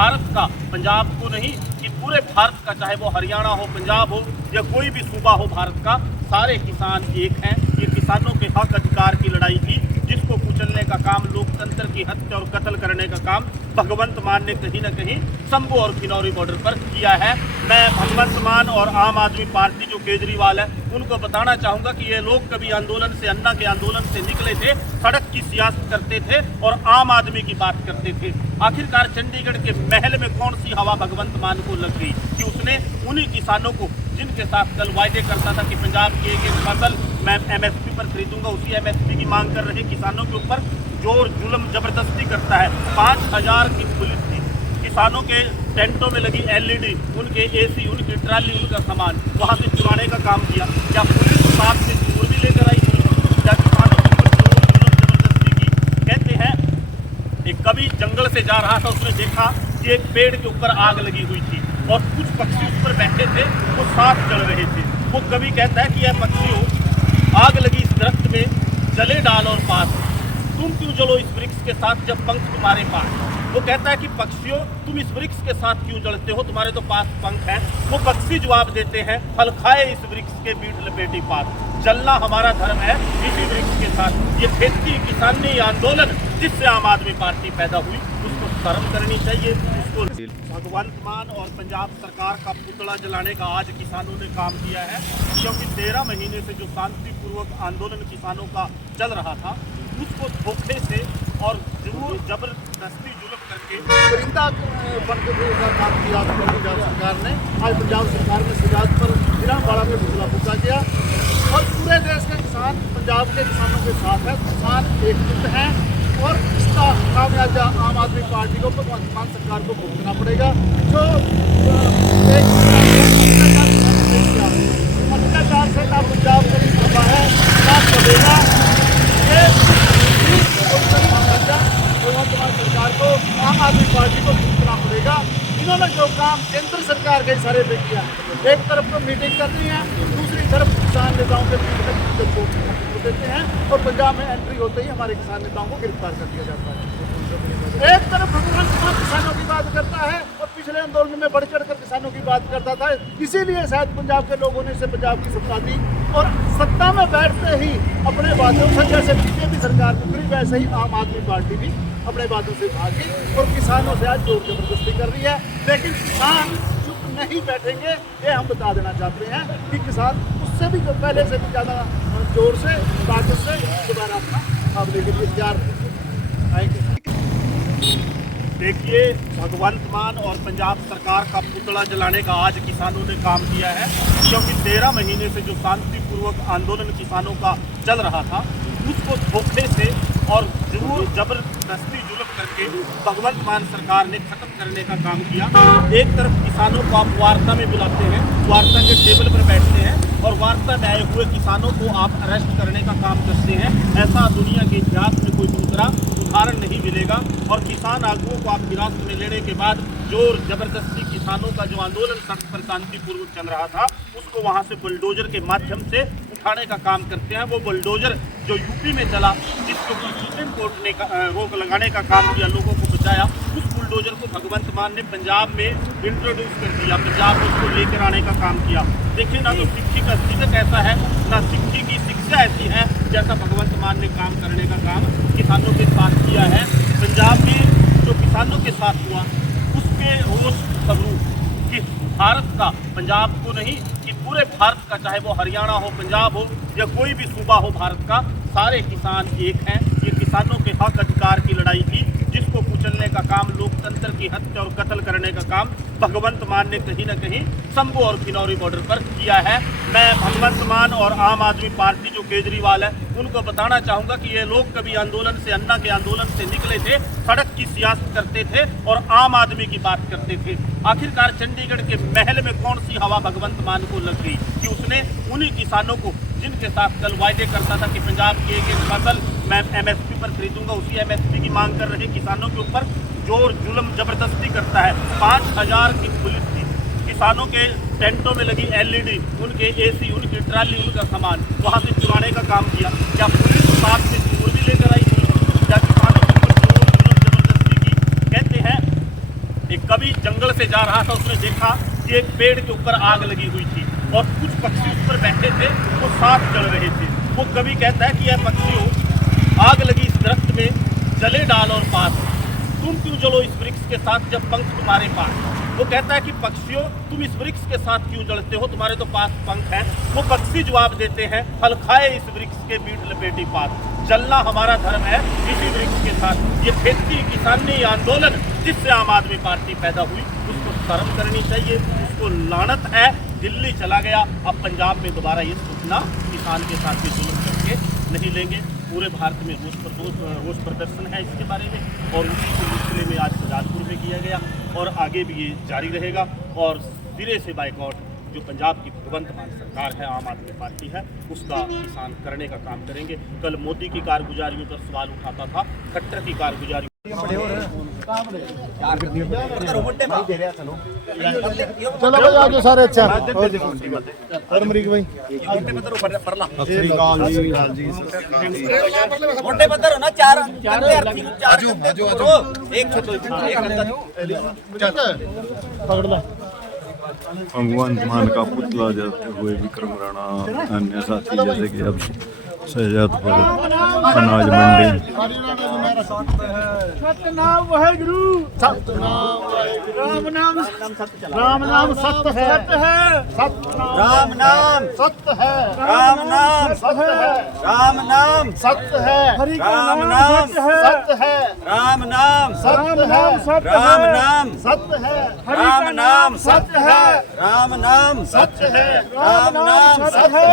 भारत का, पंजाब को नहीं कि पूरे भारत का, चाहे वो हरियाणा हो, पंजाब हो या कोई भी सूबा हो भारत का, सारे किसान एक हैं। ये किसानों के हक अधिकार की लड़ाई थी, जिसको कुचलने का काम, लोकतंत्र की हत्या और कत्ल करने का काम भगवंत मान ने कहीं ना कहीं शंभू और किन्नौरी बॉर्डर पर किया है। मैं भगवंत मान और आम आदमी पार्टी जो केजरीवाल है उनको बताना चाहूँगा कि ये लोग कभी आंदोलन से, अन्ना के आंदोलन से निकले थे, सड़क की सियासत करते थे और आम आदमी की बात करते थे। आखिरकार चंडीगढ़ के महल में कौन सी हवा भगवंत मान को लग गई कि उसने उन्हीं किसानों को, जिनके साथ कल वायदे करता था कि पंजाब की एक फसल मैं MSP पर खरीदूंगा, उसी MSP की मांग कर रहे किसानों के ऊपर जोर जुल्म जबरदस्ती करता है। 5000 की पुलिस थी, किसानों के टेंटों में लगी LED, उनके AC, उनकी ट्राली, उनका सामान वहाँ से चुराने का काम किया। क्या पुलिस साथ में चोर भी लेकर आई थी? क्या किसानों के ऊपर जोर जुल्म जबरदस्ती की? कहते हैं एक कवि जंगल से जा रहा था, उसने देखा कि एक पेड़ के ऊपर आग लगी हुई थी और कुछ पक्षी उस पर बैठे थे, वो साथ जल रहे थे। वो कवि कहता है कि यह पक्षियों, आग लगी इस दरख्त में, जले डाल और पास, तुम क्यों जलो इस वृक्ष के साथ जब पंख तुम्हारे पास। वो कहता है कि पक्षियों, तुम इस वृक्ष के साथ क्यों जलते हो, तुम्हारे तो पास पंख हैं। वो पक्षी जवाब देते हैं, फल खाए इस वृक्ष के बीट लपेटी पात, जलना हमारा धर्म है इसी वृक्ष के साथ। ये खेती किसानी आंदोलन जिससे आम आदमी पार्टी पैदा हुई, उसको शर्म करनी चाहिए। उसको भगवंत मान और पंजाब सरकार का पुतला जलाने का आज किसानों ने काम किया है, क्योंकि 13 महीने से जो शांतिपूर्वक आंदोलन किसानों का चल रहा था, उसको धोखे से और जबरदस्ती जुल्म करके परिंदा बन के काम किया पंजाब सरकार ने। आज पंजाब सरकार में सिराज पर इलाहाबाद में पुतला फूका गया और पूरे देश के किसान पंजाब के किसानों के साथ है। किसान एकजुट हैं और इसका खामियाजा आम आदमी पार्टी को, भगवंत मान सरकार को भुगतना पड़ेगा। जो अत्याचार से ना पंजाब को दबा है ना दबेगा, ये भगवंत मान सरकार को, आम आदमी पार्टी को भुगतना पड़ेगा। इन्होंने जो काम केंद्र सरकार के इशारे पे किया, एक तरफ तो मीटिंग करनी है, दूसरी तरफ किसान नेताओं के बीच देते हैं और पंजाब में एंट्री होते ही हमारे किसान नेताओं को गिरफ्तार कर दिया जाता है। एक तरफ भगवंत मान किसानों की बात करता है और पिछले आंदोलन में बढ़ चढ़ कर किसानों की बात करता था। इसीलिए शायद पंजाब के लोगों ने इसे पंजाब की सत्ता दी और सत्ता में बैठते ही अपने बातों से, जैसे BJP सरकार उतरी वैसे ही आम आदमी पार्टी भी अपने बातों से भागी और किसानों से आज जोर जबरदस्ती कर रही है। लेकिन किसान चुप नहीं बैठेंगे, ये हम बता देना चाहते हैं कि किसान उससे भी पहले से भी ज़्यादा जोर से, ताकत से दोबारा अपना मुकाबले के लिए तैयार आएंगे। देखिए, भगवंत मान और पंजाब सरकार का पुतला जलाने का आज किसानों ने काम किया है, क्योंकि 13 महीने से जो शांतिपूर्वक आंदोलन किसानों का चल रहा था, उसको धोखे से और जोर जबरदस्ती जुल्म करके भगवंत मान सरकार ने खत्म करने का काम किया। एक तरफ किसानों को आप वार्ता में बुलाते हैं, वार्ता के टेबल पर बैठते हैं और वार्ता में आए हुए किसानों को आप अरेस्ट करने का काम करते हैं। ऐसा दुनिया के इतिहास में कोई दूसरा उदाहरण नहीं मिलेगा। और किसान आगुओं को आप हिरासत में लेने के बाद जोर जबरदस्ती किसानों का जो आंदोलन सड़क पर शांतिपूर्वक चल रहा था, उसको वहाँ से बुलडोजर के माध्यम से उठाने का काम करते हैं। वो बुलडोजर जो यूपी में चला, जिसके ऊपर सुप्रीम कोर्ट ने रोक लगाने का काम किया, लोगों को बचाया, उस बुलडोजर को भगवंत मान ने पंजाब में इंट्रोड्यूस कर दिया, पंजाब में उसको लेकर आने का काम किया। देखिए, ना तो सिक्खी का सिद्ध ऐसा है, ना सिक्खी की शिक्षा ऐसी है जैसा भगवंत मान ने काम करने का काम किसानों के साथ किया है। पंजाब में जो किसानों के साथ हुआ, उसके रोष स्वरूप कि भारत का, पंजाब को नहीं कि पूरे भारत का, चाहे वो हरियाणा हो, पंजाब हो या कोई भी सूबा हो भारत का, सारे किसान एक हैं। ये किसानों के हक अधिकार की लड़ाई थी, जिसको कुचलने का काम, लोकतंत्र की हत्या और कत्ल करने का काम भगवंत मान ने कहीं ना कहीं शंभू और किन्नौरी बॉर्डर पर किया है। मैं भगवंत मान और आम आदमी पार्टी जो केजरीवाल है उनको बताना चाहूँगा कि ये लोग कभी आंदोलन से, अन्ना के आंदोलन से निकले थे, सड़क की सियासत करते थे और आम आदमी की बात करते थे। आखिरकार चंडीगढ़ के महल में कौन सी हवा भगवंत मान को लग गई कि उसने उन्हीं किसानों को, जिनके साथ कल वायदे करता था कि पंजाब की एक फसल मैं MSP पर खरीदूंगा, उसी MSP की मांग कर रहे किसानों के ऊपर जोर जुल्म जबरदस्ती करता है। 5000 की पुलिस थी, किसानों के टेंटों में लगी LED, उनके AC, उनकी ट्राली, उनका सामान वहाँ से चुराने का काम किया। क्या पुलिस साथ में चोर भी लेकर आई थी? क्या किसानों के ऊपर जोर जुल्म जबरदस्ती की? कहते हैं एक कभी जंगल से जा रहा था, उसने देखा कि एक पेड़ के ऊपर आग लगी हुई थी और कुछ पक्षी उस पर बैठे थे, वो साथ जल रहे थे। वो कवि कहता है कि यह पक्षियों, आग लगी इस दरख्त में, जले डाल और पात, तुम क्यों जलो इस वृक्ष के साथ जब पंख तुम्हारे पास। वो कहता है कि पक्षियों, तुम इस वृक्ष के साथ क्यों जलते हो, तुम्हारे तो पास पंख हैं। वो पक्षी जवाब देते हैं, फल खाए इस वृक्ष के बीट लपेटी पात, जलना हमारा धर्म है इसी वृक्ष के साथ। ये खेती किसानी आंदोलन जिससे आम आदमी पार्टी पैदा हुई, उसको शर्म करनी चाहिए, उसको लानत है। दिल्ली चला गया, अब पंजाब में दोबारा ये सोचना किसान के साथ भी जुल्म करके नहीं लेंगे। पूरे भारत में रोष प्रदर्शन है इसके बारे में, और उसी के सिलसिले में आज शाहजहांपुर में किया गया और आगे भी ये जारी रहेगा। और सिरे से बाइकआउट जो पंजाब की भगवंत मान सरकार है, आम आदमी पार्टी है, उसका किसान करने का काम करेंगे। कल मोदी की कारगुजारियों पर सवाल उठाता था, खट्टर की कारगुजारी चलो भाई आगे सारे अच्छा और अमरीक भाई मोटे बंदर हो ना, चार एक पकड़ ला। भगवंत मान का पुतला जलते हुए विक्रम राणा अन्य साथी जैसे कि अब शहजादपुर अनाज मंडी सतनाम वाहेगुरु, राम नाम सत्य है, राम नाम सत्य है, राम नाम सत्य है, राम नाम सत्य है, राम नाम सत्य है, राम नाम सत्य है, राम नाम सत्य है, राम नाम सत्य है, राम नाम सत्य है, राम नाम सत्य है,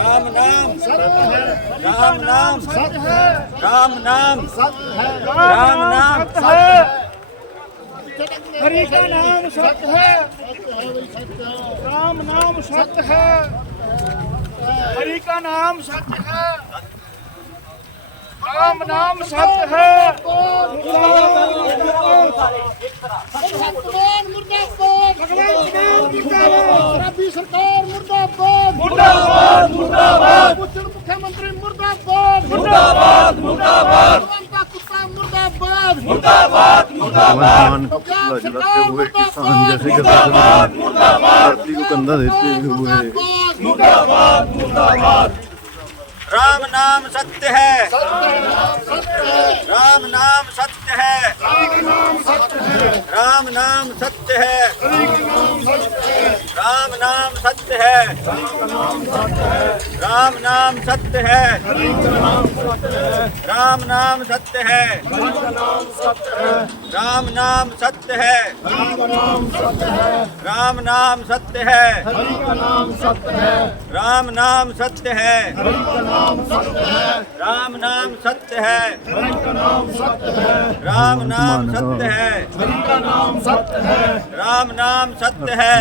राम नाम सत्य है, राम नाम सत्य है, राम नाम सत्य है, राम नाम सत्य है, हरि का नाम सत्य है, राम नाम सत्य है, हरि का नाम सत्य है, राम नाम सत्य है। रबी सरकार मुर्दाबाद, मुर्दाबाद, मुर्दाबाद, मुख्यमंत्री मुर्दाबाद, मुर्दाबाद, मुर्दाबाद, कुत्ता मुर्दाबाद, मुर्दाबाद, भगवान का पुतला जलाते हुए किसान जैसे कि धरती को कंधा देते हुए मुर्दाबाद, मुर्दाबाद, राम नाम सत्य है, राम नाम सत्य है, राम नाम सत्य है, राम नाम सत्य है, राम नाम सत्य है, राम नाम सत्य है, राम नाम सत्य है, राम नाम सत्य है, राम नाम सत्य है, राम नाम सत्य है, राम नाम सत्य है, राम नाम सत्य है,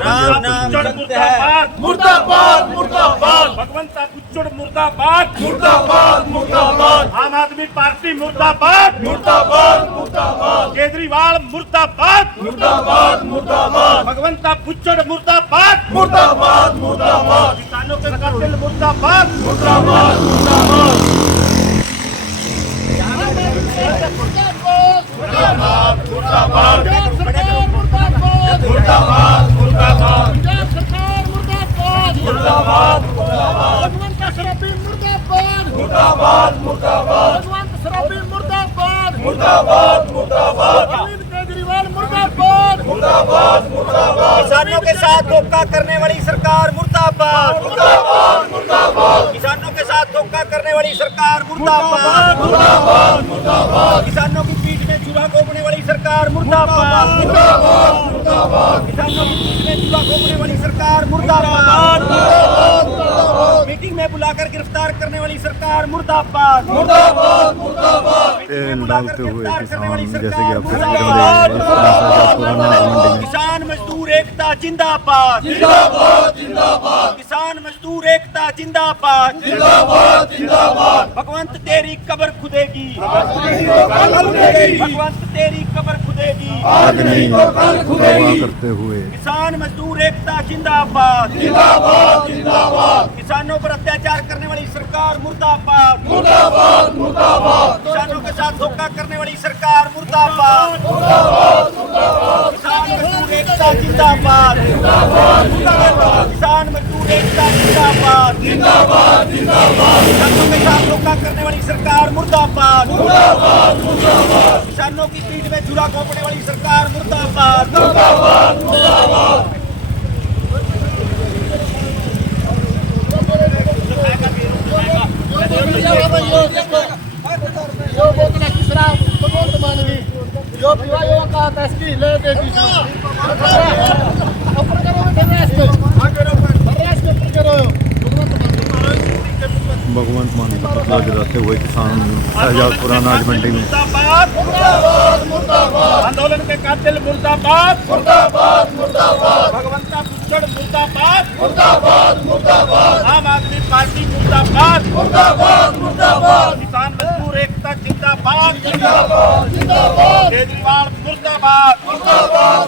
राम नाम सत्य है, मुर्दाबाद, मुर्दाबाद, भगवंता कुच्चड़ मुर्दाबाद, मुर्दाबाद, मुर्दाबाद, आम आदमी पार्टी मुर्दाबाद, मुर्दाबाद, मुर्दाबाद, केजरीवाल मुर्दाबाद, मुर्दाबाद, मुर्दाबाद, भगवंता कुच्चड़ मुर्दाबाद, मुर्दाबाद, मुर्दाबाद, किसानों के कातिल मुर्दाबाद, मुर्दाबाद, मुर्दाबाद, मुर्दाबाद, मुर्दाबाद, मुर्दाबाद, मुर्दाबाद, मुर्दाबाद, सरकार मुर्दाबाद, मुर्दाबाद, मुर्दाबाद, भगवंत शराबी मुर्दाबाद, मुर्दाबाद, मुर्दाबाद, भगवंत शराबी मुर्दाबाद, मुर्दाबाद, मुर्दाबाद, अरविंद केजरीवाल मुर्दाबाद, मुर्दाबाद, मुर्दाबाद, किसानों के साथ धोखा करने वाली सरकार मुर्दाबाद, मुर्दाबाद, मुर्दाबाद, किसानों के साथ धोखा करने वाली सरकार मुर्दाबाद, मुर्दाबाद, मुर्दाबाद, किसानों की पीठ में चूहा घोंपने वाली सरकार मुर्दाबाद, मुर्दाबाद, मुर्दाबाद, किसानों की पीठ में चूहा घोंपने वाली सरकार मुर्दाबाद, मीटिंग में बुलाकर गिरफ्तार करने वाली सरकार मुर्दाबाद, मुर्दाबाद, मुर्दाबाद, तेल डालते हुए किसान जैसे कि आप किसान मजदूर एकता जिंदाबाद, जिंदाबाद, जिंदाबाद, किसान मजदूर एकता जिंदाबाद, जिंदाबाद, जिंदाबाद, भगवंत तेरी कब्र खुदेगी, खुदेगी, भगवंत तेरी कब्र खुदेगी। देगी, आज नहीं परवाह करते हुए किसान मजदूर एकता जिंदाबाद, जिंदाबाद जिंदाबाद किसानों पर अत्याचार करने वाली सरकार मुर्दाबाद, मुर्दाबाद मुर्दाबाद किसानों के साथ धोखा करने वाली सरकार मुर्दाबाद, किसान मजदूर एकता जिंदाबाद, किसान मजदूर एकता जिंदाबाद, जिंदाबाद जिंदाबाद किसानों के साथ धोखा करने वाली सरकार मुर्दाबाद, मुर्दाबाद मुर्दाबाद किसानों की पीठ में छुरा घोंपने वाली सरकार मुर्दाबाद, मुर्दाबाद मुर्दाबाद यो बोतल किसरा बहुत मानगी यो पीवा यो का तस्की ले दे ऊपर करो ऊपर करो भगवंत मान का पुतला जलाते हुए किसान शहजादपुर अनाज मंडी में मुर्दाबाद मुर्दाबाद आंदोलन के कातिल मुर्दाबाद, मुर्दाबाद मुर्दाबाद भगवंता पुष्कर मुर्दाबाद, मुर्दाबाद मुर्दाबाद आम आदमी पार्टी मुर्दाबाद, मुर्दाबाद मुर्दाबाद किसान मजदूर एकता जिंदाबाद, जिंदाबाद जिंदाबाद केजरीवाल मुर्दाबाद, मुर्दाबाद